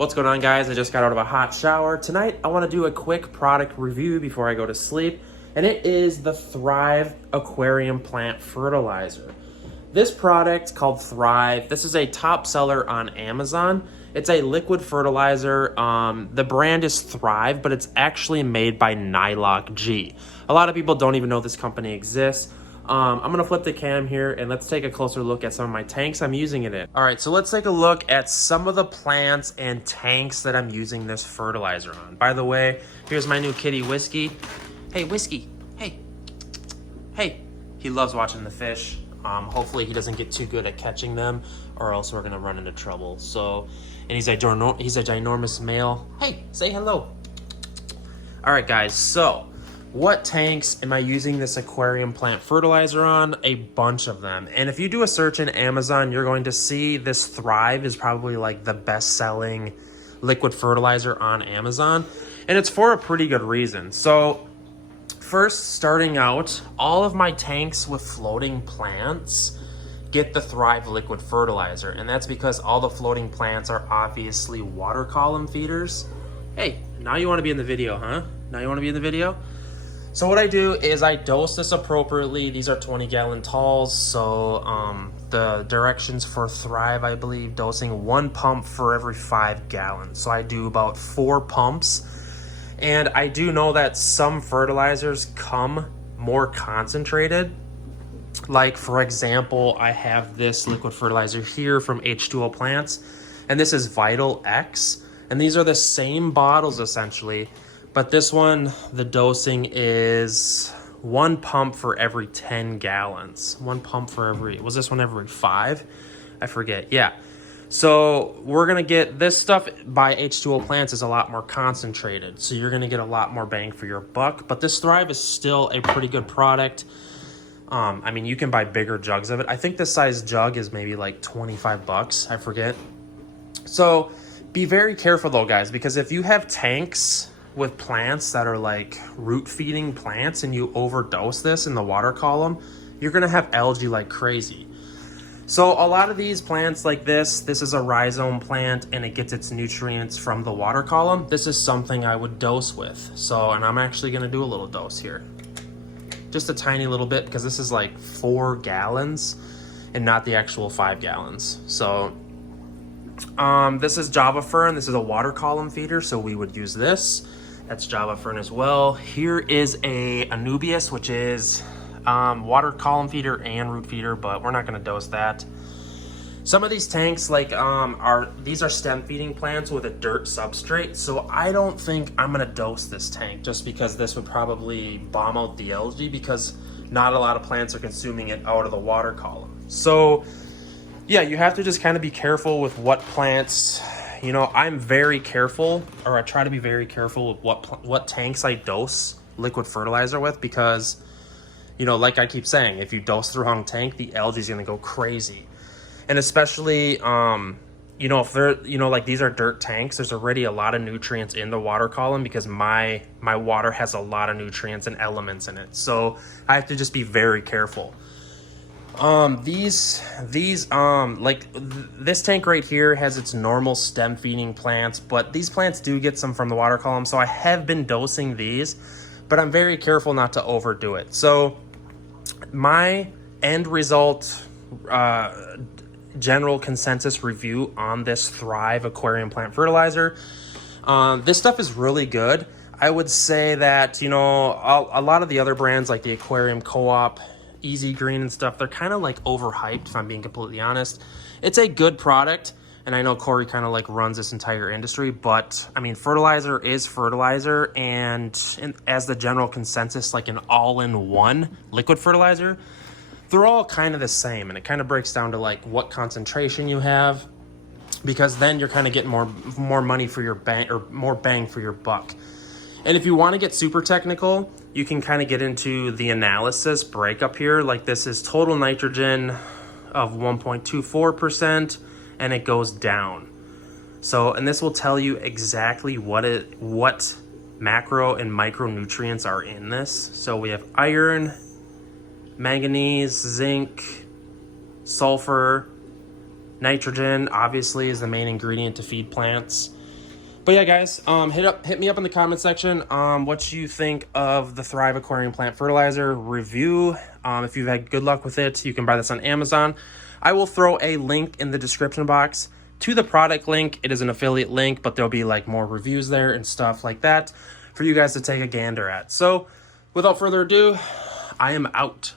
What's going on, guys? I just got out of a hot shower. Tonight I want to do a quick product review before I go to sleep, and it is the Thrive Aquarium Plant Fertilizer. This product called Thrive, this is a top seller on Amazon. It's a liquid fertilizer. The brand is Thrive, but it's actually made by Nylock G. A lot of people don't even know this company exists. I'm gonna flip the cam here and let's take a closer look at some of my tanks I'm using it in. All right, so let's take a look at some of the plants and tanks that I'm using this fertilizer on. By the way, here's my new kitty, Whiskey. Hey, Whiskey, hey. Hey, he loves watching the fish. Hopefully he doesn't get too good at catching them or else we're gonna run into trouble. So, and he's a ginormous male. Hey, say hello. All right, guys, so what tanks am I using this aquarium plant fertilizer on? A bunch of them. And if you do a search in Amazon, you're going to see this Thrive is probably like the best selling liquid fertilizer on Amazon. And it's for a pretty good reason. So first, starting out, all of my tanks with floating plants get the Thrive liquid fertilizer. And that's because all the floating plants are obviously water column feeders. Hey, now you want to be in the video, huh? Now you want to be in the video? So what I do is I dose this appropriately. These are 20-gallon talls. So the directions for Thrive, I believe, dosing 1 pump for every 5 gallons. So I do about 4 pumps. And I do know that some fertilizers come more concentrated. Like, for example, I have this liquid fertilizer here from H2O Plants. And this is Vital X. And these are the same bottles, essentially. But this one, the dosing is 1 pump for every 10 gallons. 1 pump for every, was this one every 5? I forget, yeah. So we're gonna get this stuff by H2O Plants is a lot more concentrated. So you're gonna get a lot more bang for your buck. But this Thrive is still a pretty good product. I mean, you can buy bigger jugs of it. I think this size jug is maybe like 25 bucks, I forget. So be very careful though, guys, because if you have tanks with plants that are like root feeding plants and you overdose this in the water column, you're gonna have algae like crazy. So a lot of these plants like this is a rhizome plant and it gets its nutrients from the water column. This is something I would dose with. So, and I'm actually gonna do a little dose here. Just a tiny little bit because this is like 4 gallons and not the actual 5 gallons. So this is Java Fern. This is a water column feeder, so we would use this. That's Java Fern as well. Here is a Anubias, which is water column feeder and root feeder, but we're not gonna dose that. Some of these tanks these are stem feeding plants with a dirt substrate, so I don't think I'm gonna dose this tank just because this would probably bomb out the algae because not a lot of plants are consuming it out of the water column. So yeah, you have to just kind of be careful with what plants. You know, I'm very careful, or I try to be very careful with what tanks I dose liquid fertilizer with because, you know, like I keep saying, if you dose the wrong tank, the algae is going to go crazy. And especially, you know, if they're, you know, like these are dirt tanks, there's already a lot of nutrients in the water column because my water has a lot of nutrients and elements in it. So I have to just be very careful. This tank right here has its normal stem feeding plants, but these plants do get some from the water column. So I have been dosing these, but I'm very careful not to overdo it. So my end result, general consensus review on this Thrive Aquarium Plant Fertilizer. This stuff is really good. I would say that, you know, a lot of the other brands like the Aquarium Co-op, Easy Green and stuff, they're kind of like overhyped, if I'm being completely honest. It's a good product, and I know Corey kind of like runs this entire industry, but I mean, fertilizer is fertilizer, and as the general consensus, like an all-in-one liquid fertilizer, they're all kind of the same, and it kind of breaks down to like what concentration you have, because then you're kind of getting more money for your bang, or more bang for your buck. And if you want to get super technical, you can kind of get into the analysis breakup here. Like this is total nitrogen of 1.24%, and it goes down. So, and this will tell you exactly what macro and micronutrients are in this. So we have iron, manganese, zinc, sulfur, nitrogen obviously is the main ingredient to feed plants. But yeah, guys, hit me up in the comment section what you think of the Thrive Aquarium Plant Fertilizer review. If you've had good luck with it, you can buy this on Amazon. I will throw a link in the description box to the product link. It is an affiliate link, but there'll be like more reviews there and stuff like that for you guys to take a gander at. So without further ado, I am out.